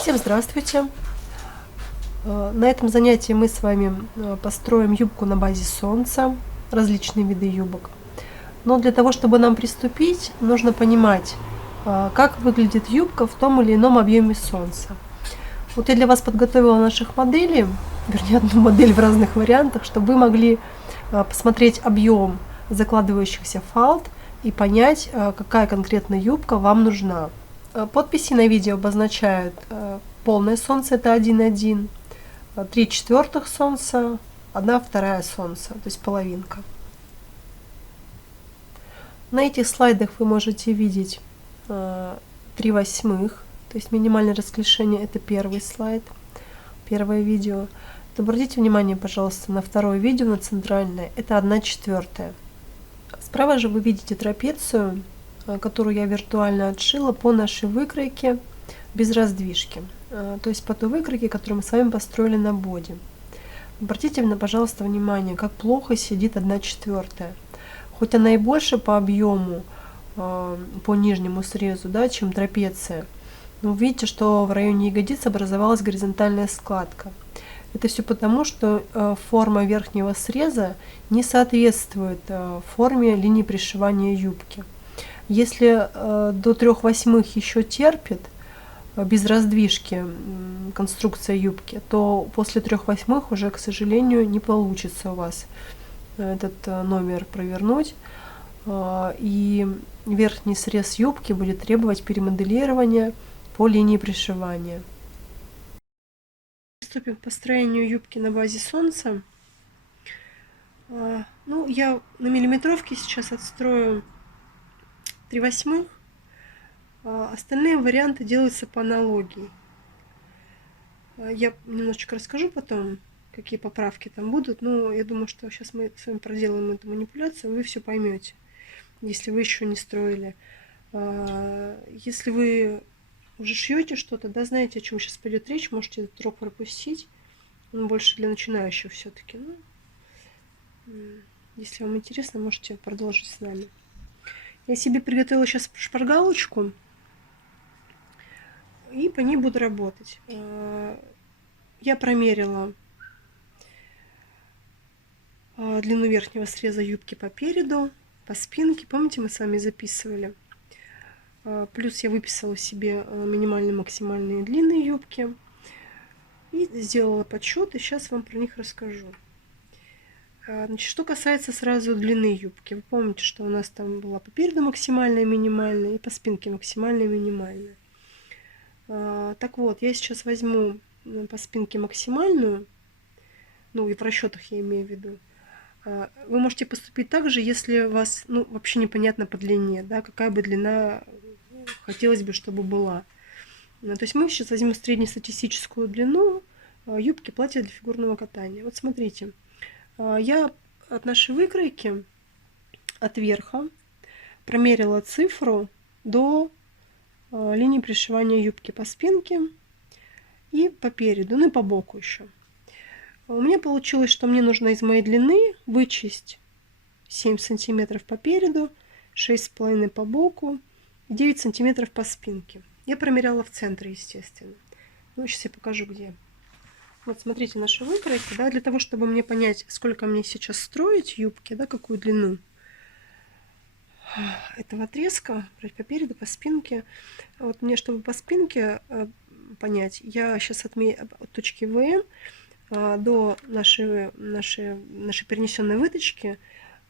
Всем здравствуйте! На этом занятии мы с вами построим юбку на базе солнца, различные виды юбок. Но для того, чтобы нам приступить, нужно понимать, как выглядит юбка в том или ином объеме солнца. Вот я для вас подготовила наших моделей, вернее одну модель в разных вариантах, чтобы вы могли посмотреть объем закладывающихся фалд и понять, какая конкретно юбка вам нужна. Подписи на видео обозначают полное солнце, это 1,1, 3/4 солнца, 1/2 солнца, то есть половинка. На этих слайдах вы можете видеть 3/8, то есть минимальное расклешение, это первый слайд, первое видео. Обратите внимание, пожалуйста, на второе видео, на центральное, это 1/4. Справа же вы видите трапецию, которую я виртуально отшила по нашей выкройке без раздвижки, то есть по той выкройке, которую мы с вами построили на боди. Обратите, пожалуйста, внимание, как плохо сидит 1/4. Хоть она и больше по объему, по нижнему срезу, да, чем трапеция, но видите, что в районе ягодиц образовалась горизонтальная складка. Это все потому, что форма верхнего среза не соответствует форме линии пришивания юбки. Если до 3/8 еще терпит без раздвижки конструкция юбки, то после 3/8 уже, к сожалению, не получится у вас этот номер провернуть, и верхний срез юбки будет требовать перемоделирования по линии пришивания. Приступим к построению юбки на базе солнца. Ну, я на миллиметровке сейчас отстрою 3/8. Остальные варианты делаются по аналогии. Я немножечко расскажу потом, какие поправки там будут, но я думаю, что сейчас мы с вами проделаем эту манипуляцию, вы все поймете, если вы еще не строили. Если вы уже шьете что-то, да, знаете, о чем сейчас пойдет речь, можете этот урок пропустить. Он больше для начинающих все-таки. Ну, если вам интересно, можете продолжить с нами. Я себе приготовила сейчас шпаргалочку, и по ней буду работать. Я промерила длину верхнего среза юбки по переду, по спинке. Помните, мы с вами записывали? Плюс я выписала себе минимальные, максимальные длины юбки. И сделала подсчет, и сейчас вам про них расскажу. Значит, что касается сразу длины юбки. Вы помните, что у нас там была по переду максимальная, минимальная, и по спинке максимальная, минимальная. Так вот, я сейчас возьму по спинке максимальную, ну и в расчетах я имею в виду. Вы можете поступить так же, если у вас вообще непонятно по длине, да, какая бы длина хотелось бы, чтобы была. То есть мы сейчас возьмем среднестатистическую длину юбки платья для фигурного катания. Вот смотрите, я от нашей выкройки, от верха, промерила цифру до линии пришивания юбки по спинке и по переду, ну и по боку еще. У меня получилось, что мне нужно из моей длины вычесть 7 сантиметров по переду, 6,5 по боку, 9 сантиметров по спинке. Я промеряла в центре, естественно. Ну, сейчас я покажу, где. Вот смотрите, наша выкройка, да, для того, чтобы мне понять, сколько мне сейчас строить юбки, да, какую длину этого отрезка, по переду, по спинке. Вот мне, чтобы по спинке понять, я сейчас от точки ВН до нашей перенесенной выточки,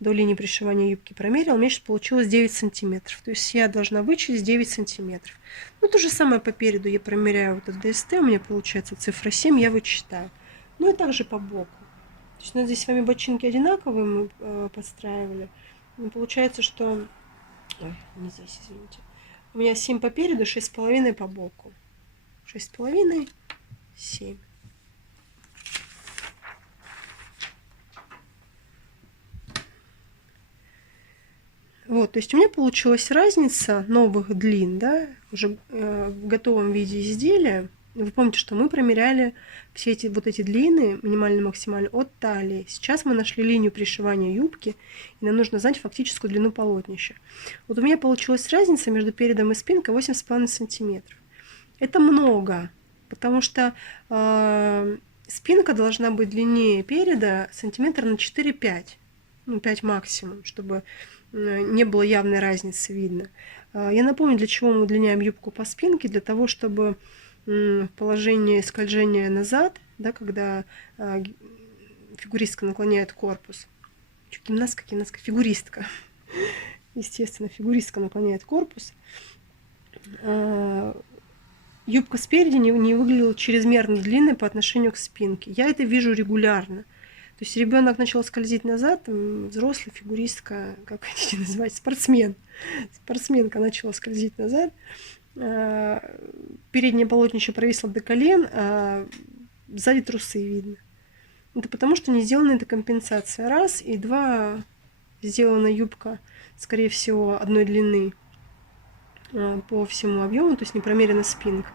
до линии пришивания юбки промерила, у меня сейчас получилось 9 сантиметров. То есть я должна вычесть 9 сантиметров. Ну, то же самое по переду. Я промеряю вот этот ДСТ, у меня получается цифра 7, я вычитаю. Ну и также по боку. То есть у нас здесь с вами бочинки одинаковые мы подстраивали. Но получается, что... Ой, не здесь, извините. У меня 7 по переду, 6,5 по боку. 6,5, 7. Вот, то есть у меня получилась разница новых длин, да, уже в готовом виде изделия. Вы помните, что мы промеряли все эти длины, минимально, максимально, от талии. Сейчас мы нашли линию пришивания юбки, и нам нужно знать фактическую длину полотнища. Вот у меня получилась разница между передом и спинкой 8,5 сантиметров. Это много. потому что спинка должна быть длиннее переда сантиметра на 4-5, ну 5 максимум, чтобы не было явной разницы видно. Я напомню, для чего мы удлиняем юбку по спинке, для того, чтобы в положении скольжения назад, да, когда фигуристка наклоняет корпус, гимнастка, фигуристка, естественно, фигуристка наклоняет корпус, юбка спереди не выглядела чрезмерно длинной по отношению к спинке. Я это вижу регулярно. То есть ребенок начал скользить назад, взрослый, фигуристка, как хотите называть, спортсмен. Спортсменка начала скользить назад. Переднее полотнище провисло до колен, а сзади трусы видно. Это потому, что не сделана эта компенсация. Раз. И два, сделана юбка, скорее всего, одной длины по всему объему, то есть не промерена спинка.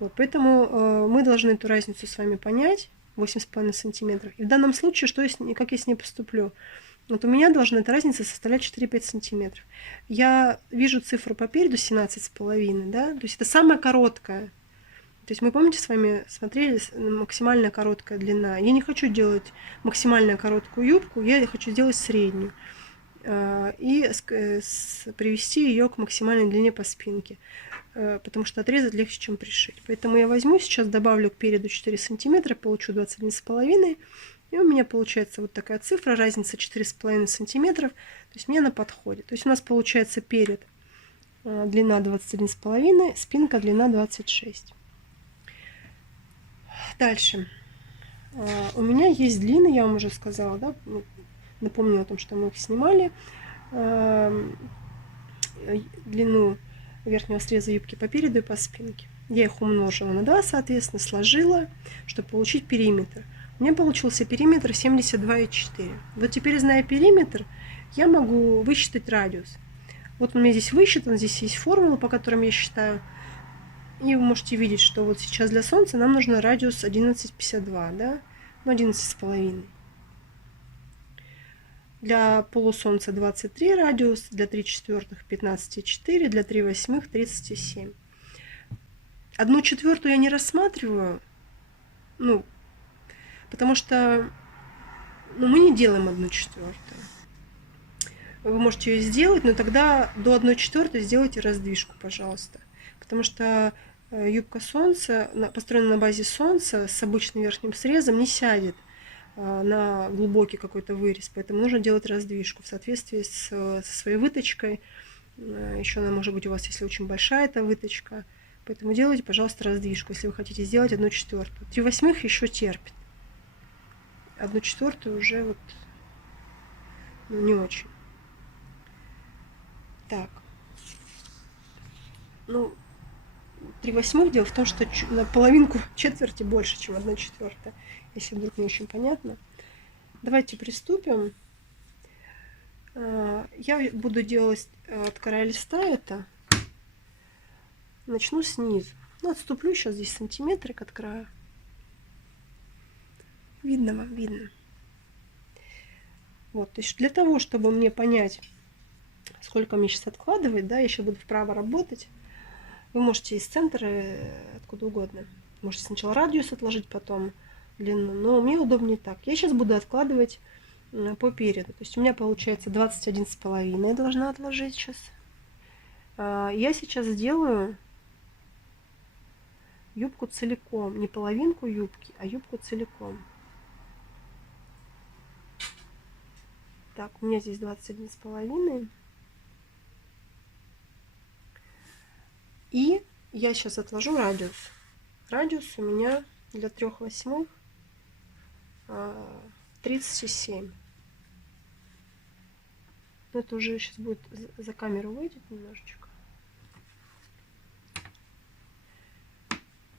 Вот, поэтому мы должны эту разницу с вами понять, 8,5 сантиметров. И в данном случае, как я с ней поступлю? Вот у меня должна эта разница составлять 4-5 сантиметров. Я вижу цифру по переду 17,5, да, то есть это самая короткая. То есть мы, помните, с вами смотрели максимально короткая длина. Я не хочу делать максимально короткую юбку, я хочу сделать среднюю. И привести ее к максимальной длине по спинке, потому что отрезать легче, чем пришить. Поэтому я возьму, сейчас добавлю к переду 4 сантиметра, получу 21,5, и у меня получается вот такая цифра, разница 4,5 сантиметров, то есть мне она подходит. То есть у нас получается перед длина 21,5, спинка длина 26. Дальше. У меня есть длины, я вам уже сказала, да, напомню о том, что мы их снимали. Длину верхнего среза юбки по переду и по спинке. Я их умножила на 2, соответственно, сложила, чтобы получить периметр. У меня получился периметр 72,4. Вот теперь, зная периметр, я могу высчитать радиус. Вот у меня здесь высчитан, здесь есть формула, по которым я считаю. И вы можете видеть, что вот сейчас для Солнца нам нужен радиус 11,52, да? Ну, 11,5. Для полусолнца 23 радиус, для 3/4 15,4, для 3/8 30,7. 1/4 я не рассматриваю, ну, потому что мы не делаем 1/4. Вы можете ее сделать, но тогда до 1/4 сделайте раздвижку, пожалуйста. Потому что юбка солнца, построена на базе солнца, с обычным верхним срезом, не сядет на глубокий какой-то вырез, поэтому нужно делать раздвижку в соответствии со своей выточкой. Еще она может быть у вас, если очень большая эта выточка, поэтому делайте, пожалуйста, раздвижку, если вы хотите сделать 1/4. 3/8 еще терпит, 1/4 уже вот не очень. Так, ну, 3/8 дело в том, что на половинку четверти больше, чем 1/4. Если вдруг не очень понятно. Давайте приступим. Я буду делать от края листа это. Начну снизу. Ну, отступлю сейчас здесь сантиметрик от края. Видно вам? Видно. Вот, то есть для того, чтобы мне понять, сколько мне сейчас откладывать, да, я сейчас буду вправо работать. Вы можете из центра, откуда угодно. Можете сначала радиус отложить, потом длину, но мне удобнее так. Я сейчас буду откладывать по переду. То есть у меня получается 21,5 я должна отложить сейчас. Я сейчас сделаю юбку целиком. Не половинку юбки, а юбку целиком. Так, у меня здесь 21,5. И я сейчас отложу радиус. Радиус у меня для 3/8 37. Но это уже сейчас будет за камеру выйдет немножечко.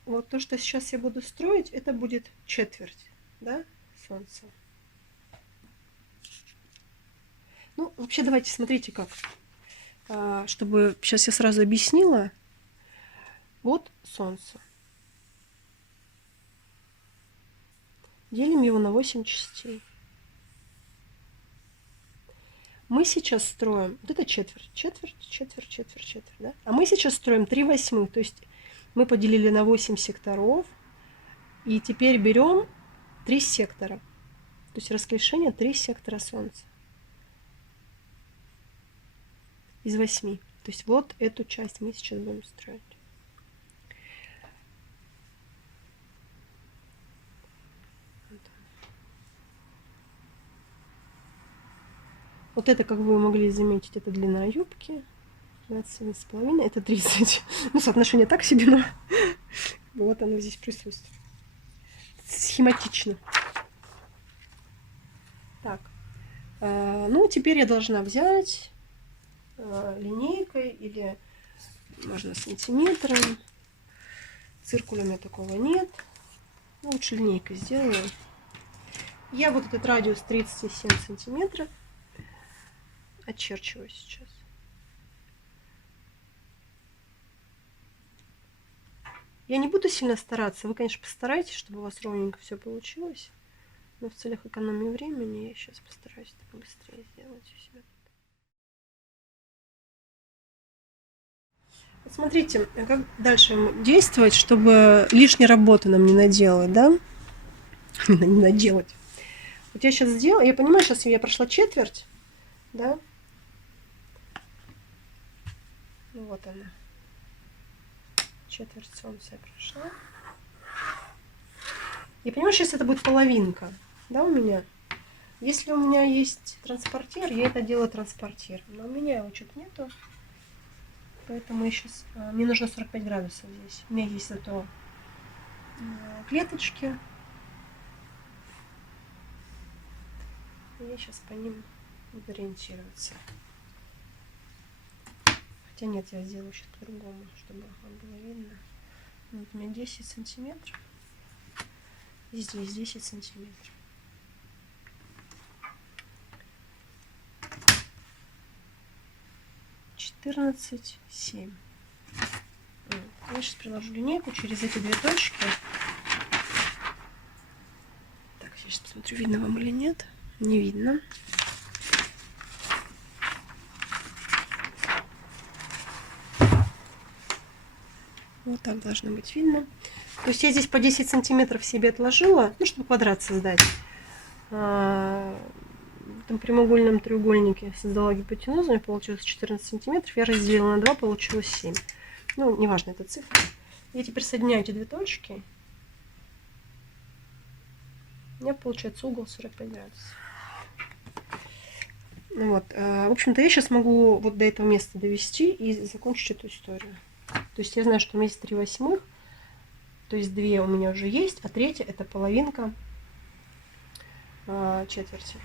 Вот то, что сейчас я буду строить, это будет четверть, да, солнца. Ну, вообще, давайте, смотрите как. Чтобы сейчас я сразу объяснила. Вот солнце. Делим его на 8 частей. Мы сейчас строим, вот это четверть, да? А мы сейчас строим 3/8, то есть Мы поделили на 8 секторов. И теперь берем 3 сектора. То есть расклешение 3 сектора Солнца. Из 8. То есть вот эту часть мы сейчас будем строить. Вот это, как вы могли заметить, это длина юбки. 27,5, это 30. Ну, соотношение так себе, но вот оно здесь присутствует. Схематично. Так. Ну, теперь я должна взять линейкой или можно сантиметром. Циркуля у меня такого нет. Ну, лучше линейкой сделаю. Я вот этот радиус 37 сантиметров очерчиваю сейчас. Я не буду сильно стараться. Вы, конечно, постарайтесь, чтобы у вас ровненько все получилось. Но в целях экономии времени я сейчас постараюсь это побыстрее сделать у себя. Вот смотрите, как дальше действовать, чтобы лишней работы нам не наделать, да? Не наделать. Вот я сейчас сделала, я понимаю, сейчас я прошла четверть, да? Ну вот она. Четверть солнца я прошла. Я понимаю, сейчас это будет половинка, да, у меня. Если у меня есть транспортир, я это делаю транспортиром. Но у меня его что-то нету. Поэтому я сейчас... Мне нужно 45 градусов здесь. У меня есть зато клеточки. Я сейчас по ним буду ориентироваться. Хотя нет, я сделаю сейчас по-другому, чтобы вам было видно. Вот у меня 10 сантиметров. И здесь 10 сантиметров. Четырнадцать, 7. Я сейчас приложу линейку через эти две точки. Так, сейчас посмотрю, видно вам или нет. Не видно. Вот так должно быть видно. То есть я здесь по 10 сантиметров себе отложила, ну, чтобы квадрат создать. В этом прямоугольном треугольнике создала гипотенузу, у меня получилось 14 сантиметров. Я разделила на 2, получилось 7. Ну, неважно, это цифра. Я теперь соединяю эти две точки. У меня получается угол 45 градусов. Ну вот, в общем-то, я сейчас могу вот до этого места довести и закончить эту историю. То есть я знаю, что у меня есть 3/8, то есть 2 у меня уже есть, а третья это половинка четверти.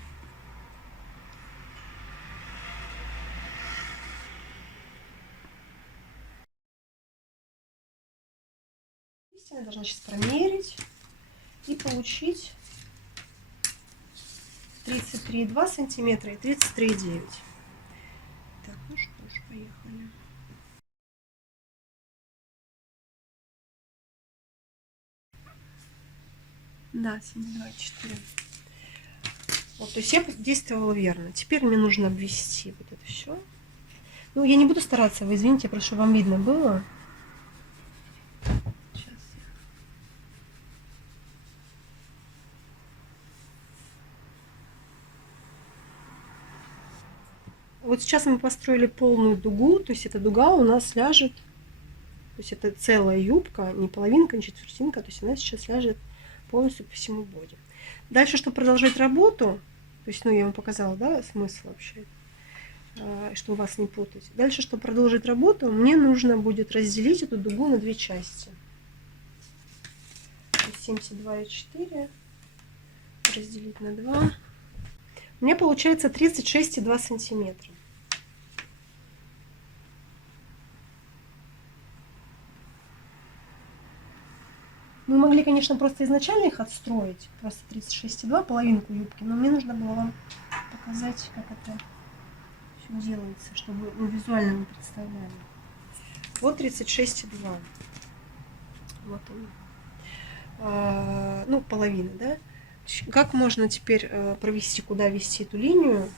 Я должна сейчас промерить и получить 33,2 сантиметра и 33,9. Так, ну что ж, поехали. Да, 7,24. Вот, то есть я действовала верно. Теперь мне нужно обвести вот это все. Ну, я не буду стараться, вы извините, просто чтобы вам видно было. Сейчас. Вот сейчас мы построили полную дугу, то есть эта дуга у нас ляжет, то есть это целая юбка, не половинка, не четвертинка, то есть она сейчас ляжет полностью по всему боди. Дальше, чтобы продолжать работу, то есть, ну, я вам показала, да, смысл вообще, чтобы вас не путать. Дальше, чтобы продолжить работу, мне нужно будет разделить эту дугу на две части. 72,4 разделить на 2. У меня получается 36,2 сантиметра. Мы могли, конечно, просто изначально их отстроить, просто 36,2, половинку юбки, но мне нужно было вам показать, как это все делается, чтобы мы визуально не представляли. Вот 36,2. Вот он. Ну, половина, да? Как можно теперь провести, куда вести эту линию?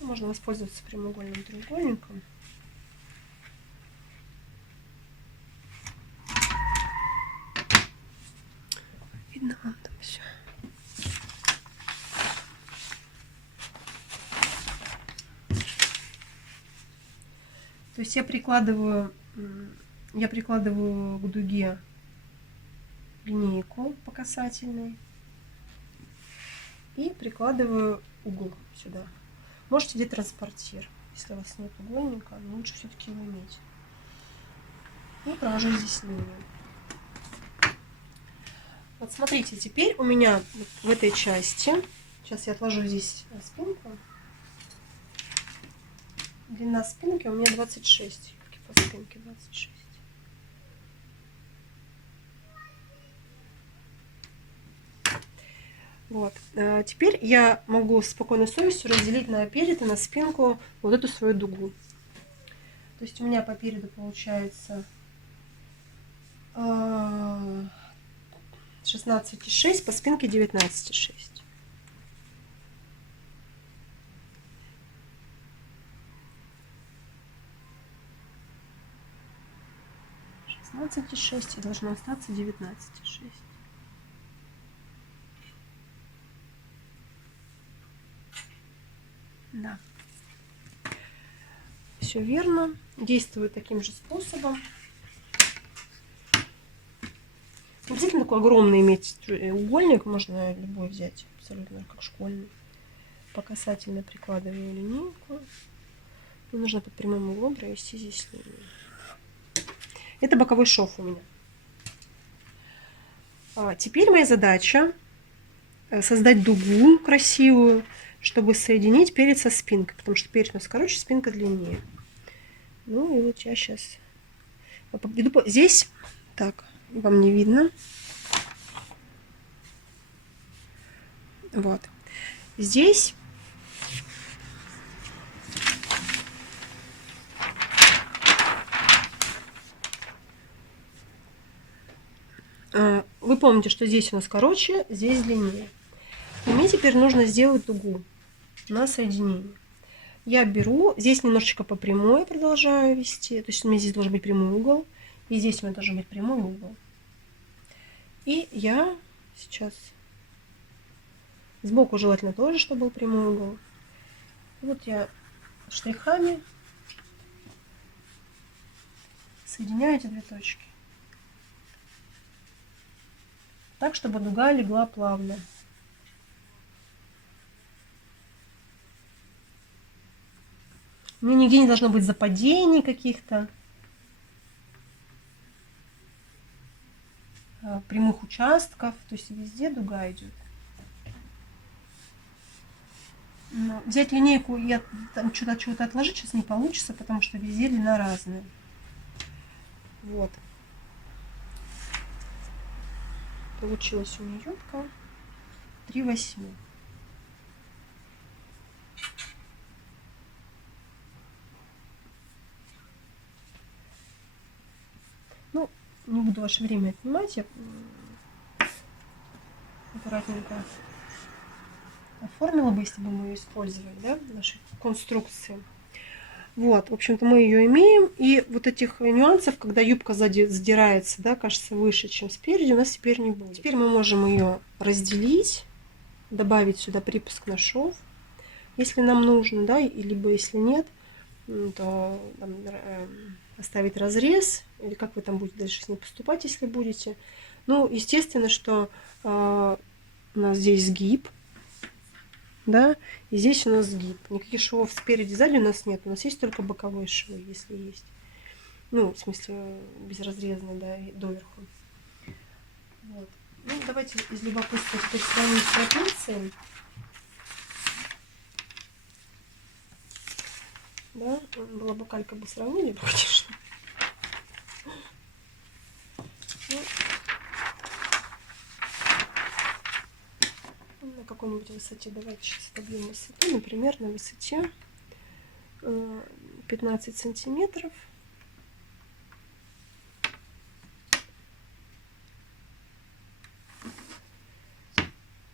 Можно воспользоваться прямоугольным треугольником. То есть я прикладываю к дуге линейку по касательной и прикладываю угол сюда. Можете взять транспортир, если у вас нет угольника, но лучше все-таки его иметь. И провожу здесь линию. Вот смотрите, теперь у меня в этой части, сейчас я отложу здесь спинку. Длина спинки у меня 26, юбки по спинке 26. Вот. Теперь я могу с спокойной совестью разделить на перед и на спинку вот эту свою дугу. То есть у меня по переду получается 16,6, по спинке 19,6. И должно остаться 19,6. Да. Все верно. Действую таким же способом. Не обязательно такой огромный иметь угольник, можно любой взять, абсолютно как школьный. По касательной прикладываю линейку. И нужно под прямым углом провести здесь линию. Это боковой шов у меня. Теперь моя задача создать дугу красивую, чтобы соединить перед со спинкой, потому что перед у нас короче, спинка длиннее. Ну и вот я сейчас иду здесь, так, вам не видно. Вот. Здесь вы помните, что здесь у нас короче, здесь длиннее. И мне теперь нужно сделать дугу на соединение. Я беру, здесь немножечко по прямой продолжаю вести, то есть у меня здесь должен быть прямой угол, и здесь у меня должен быть прямой угол. И я сейчас сбоку желательно тоже, чтобы был прямой угол. И вот я штрихами соединяю эти две точки. Так, чтобы дуга легла плавно. У меня нигде не должно быть западений каких-то, прямых участков, то есть везде дуга идет. Но взять линейку и там что-то чего-то отложить сейчас не получится, потому что везде длина разная. Вот. Получилась у меня юбка 3/8. Ну, не буду ваше время отнимать, я аккуратненько оформила бы, если бы мы ее использовали, да, в нашей конструкции. Вот, в общем-то, мы ее имеем. И вот этих нюансов, когда юбка сзади задирается, да, кажется выше, чем спереди, у нас теперь не будет. Теперь мы можем ее разделить, добавить сюда припуск на шов, если нам нужно, да, и либо если нет, то там, оставить разрез, или как вы там будете дальше с ней поступать, если будете. Ну, естественно, что у нас здесь сгиб, да, и здесь у нас сгиб. Никаких швов спереди, сзади у нас нет. У нас есть только боковые швы, если есть. Ну, в смысле, безразрезные, да, и доверху. Вот. Ну, давайте из любопытства теперь сравним с пятницей. Да, была бы калька, бы сравнили, конечно. На какой-нибудь высоте, давайте сейчас отобьем высоту, например, на высоте 15 сантиметров.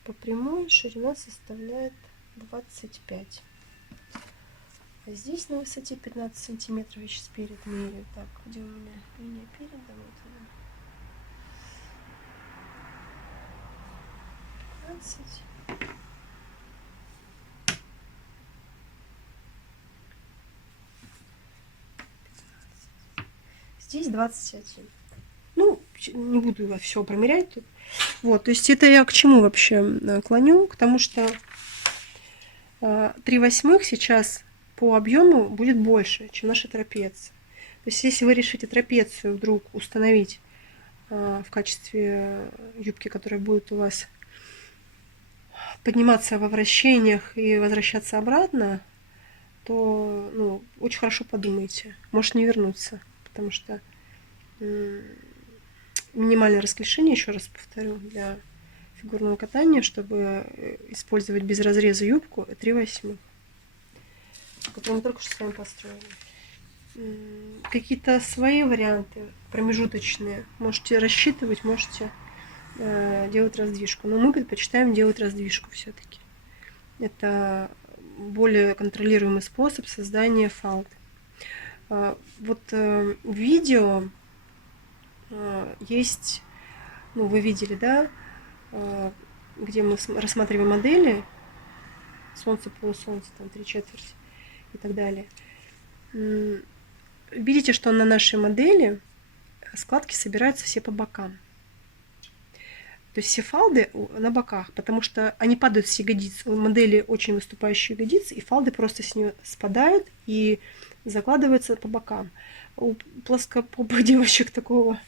По прямой ширина составляет 25. А здесь на высоте 15 сантиметров я сейчас перед меряю. Так, где у меня линия переда? Вот она. 15. здесь 21. Ну, не буду все промерять тут. Вот, то есть это я к чему вообще клоню? К тому, что 3/8 сейчас по объему будет больше, чем наша трапеция. То есть если вы решите трапецию вдруг установить в качестве юбки, которая будет у вас подниматься во вращениях и возвращаться обратно, то очень хорошо подумайте. Может не вернуться, потому что минимальное расклешение, еще раз повторю, для фигурного катания, чтобы использовать без разреза юбку, 3/8, которую мы только что с вами построили. Какие-то свои варианты промежуточные можете рассчитывать, можете делать раздвижку. Но мы предпочитаем делать раздвижку все-таки. Это более контролируемый способ создания фалд. Вот в видео есть, вы видели, да, где мы рассматриваем модели, солнце, полусолнце, там 3/4 и так далее. Видите, что на нашей модели складки собираются все по бокам. То есть все фалды на боках, потому что они падают с ягодиц. У модели очень выступающие ягодицы, и фалды просто с нее спадают и закладываются по бокам. У плоскопопых девочек такого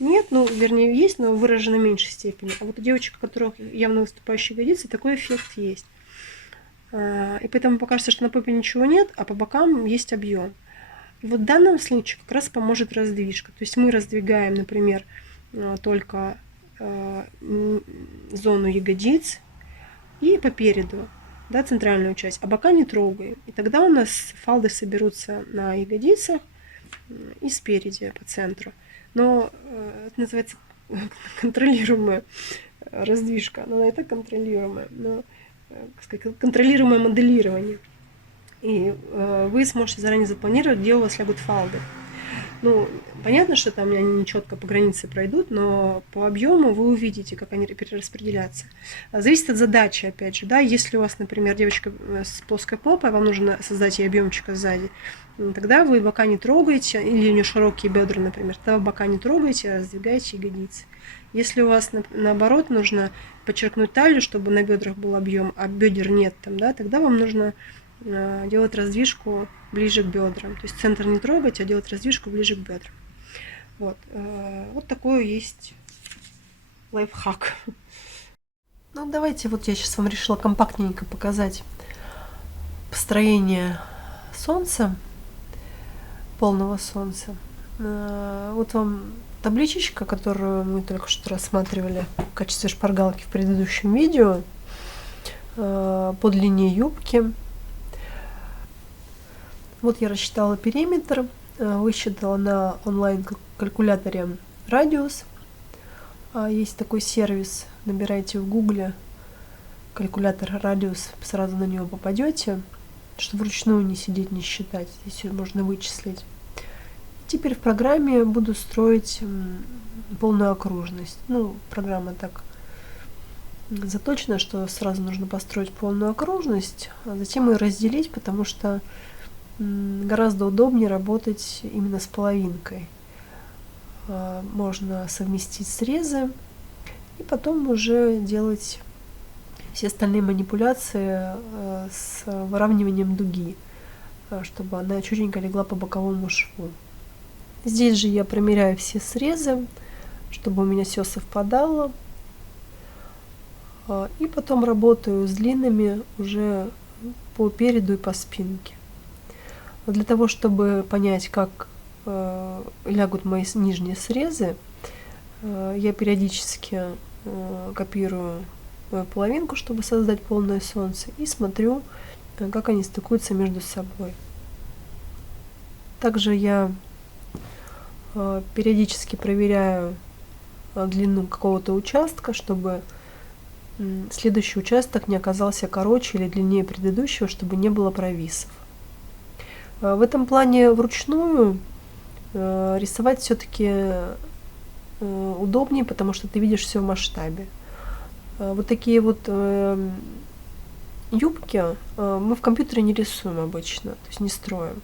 нет, вернее есть, но выражено в меньшей степени. А вот у девочек, у которых явно выступающие ягодицы, такой эффект есть. И поэтому покажется, что на попе ничего нет, а по бокам есть объем. И вот в данном случае как раз поможет раздвижка. То есть мы раздвигаем, например, только зону ягодиц и по переду, да, центральную часть, а бока не трогаем. И тогда у нас фалды соберутся на ягодицах и спереди по центру. Но это называется контролируемая раздвижка. Она и так контролируемая, но контролируемое моделирование. И вы сможете заранее запланировать, где у вас лягут фалды. Понятно, что там они не четко по границе пройдут, но по объему вы увидите, как они перераспределятся. Зависит от задачи, опять же, да, если у вас, например, девочка с плоской попой, вам нужно создать ей объемчика сзади, тогда вы бока не трогаете, или у нее широкие бедра, например, тогда вы бока не трогаете, а раздвигаете ягодицы. Если у вас, наоборот, нужно подчеркнуть талию, чтобы на бедрах был объем, а бедер нет там, да, тогда вам нужно делать раздвижку ближе к бедрам. То есть центр не трогать, а делать раздвижку ближе к бедрам. Вот такой есть лайфхак. Давайте, я сейчас вам решила компактненько показать построение солнца, полного солнца. Вот вам табличечка, которую мы только что рассматривали в качестве шпаргалки в предыдущем видео, по длине юбки. Вот я рассчитала периметр, высчитала на онлайн-калькуляторе радиус. Есть такой сервис, набирайте в гугле калькулятор радиус, сразу на него попадете, чтобы вручную не сидеть, не считать, здесь ее можно вычислить. Теперь в программе буду строить полную окружность. Программа так заточена, что сразу нужно построить полную окружность, а затем ее разделить, потому что гораздо удобнее работать именно с половинкой. Можно совместить срезы и потом уже делать все остальные манипуляции с выравниванием дуги, чтобы она чутенько легла по боковому шву. Здесь же я промеряю все срезы, чтобы у меня все совпадало. И потом работаю с длинами уже по переду и по спинке. Для того, чтобы понять, как лягут мои нижние срезы, я периодически копирую мою половинку, чтобы создать полное солнце, и смотрю, как они стыкуются между собой. Также я периодически проверяю длину какого-то участка, чтобы следующий участок не оказался короче или длиннее предыдущего, чтобы не было провисов. В этом плане вручную рисовать все-таки удобнее, потому что ты видишь все в масштабе. Вот такие вот юбки мы в компьютере не рисуем обычно, то есть не строим.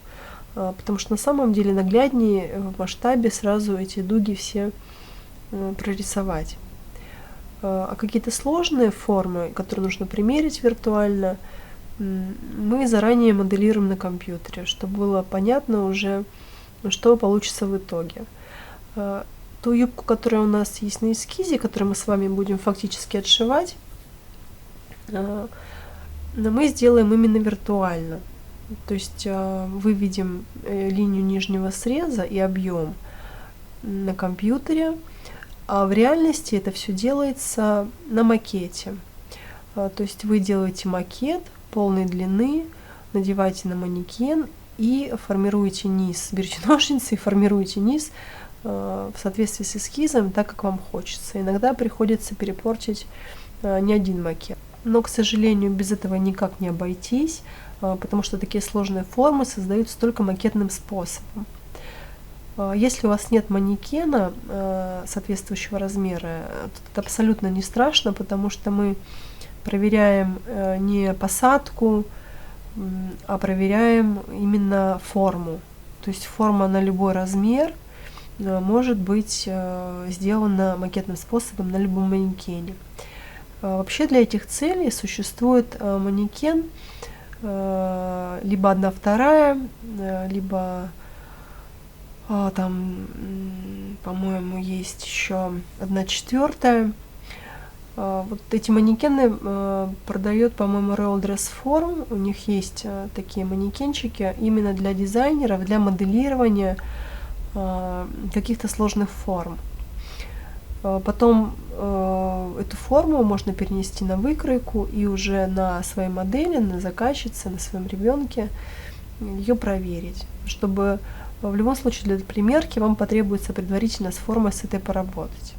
потому что на самом деле нагляднее в масштабе сразу эти дуги все прорисовать. А какие-то сложные формы, которые нужно примерить виртуально, мы заранее моделируем на компьютере, чтобы было понятно уже, что получится в итоге. Ту юбку, которая у нас есть на эскизе, которую мы с вами будем фактически отшивать, мы сделаем именно виртуально. То есть выведем линию нижнего среза и объем на компьютере, а в реальности это все делается на макете. То есть вы делаете макет полной длины, надеваете на манекен и формируете низ. Берете ножницы и формируете низ в соответствии с эскизом, так как вам хочется. Иногда приходится перепортить не один макет. Но, к сожалению, без этого никак не обойтись, потому что такие сложные формы создаются только макетным способом. Если у вас нет манекена соответствующего размера, то это абсолютно не страшно, потому что мы проверяем не посадку, а проверяем именно форму. То есть форма на любой размер может быть сделана макетным способом на любом манекене. Вообще для этих целей существует манекен либо 1/2, либо там, по-моему, есть еще 1/4. Вот эти манекены продает, по-моему, Royal Dress Form. У них есть такие манекенчики именно для дизайнеров, для моделирования каких-то сложных форм. Потом эту форму можно перенести на выкройку и уже на своей модели, на заказчице, на своем ребенке ее проверить, чтобы в любом случае для примерки вам потребуется предварительно с формой с этой поработать.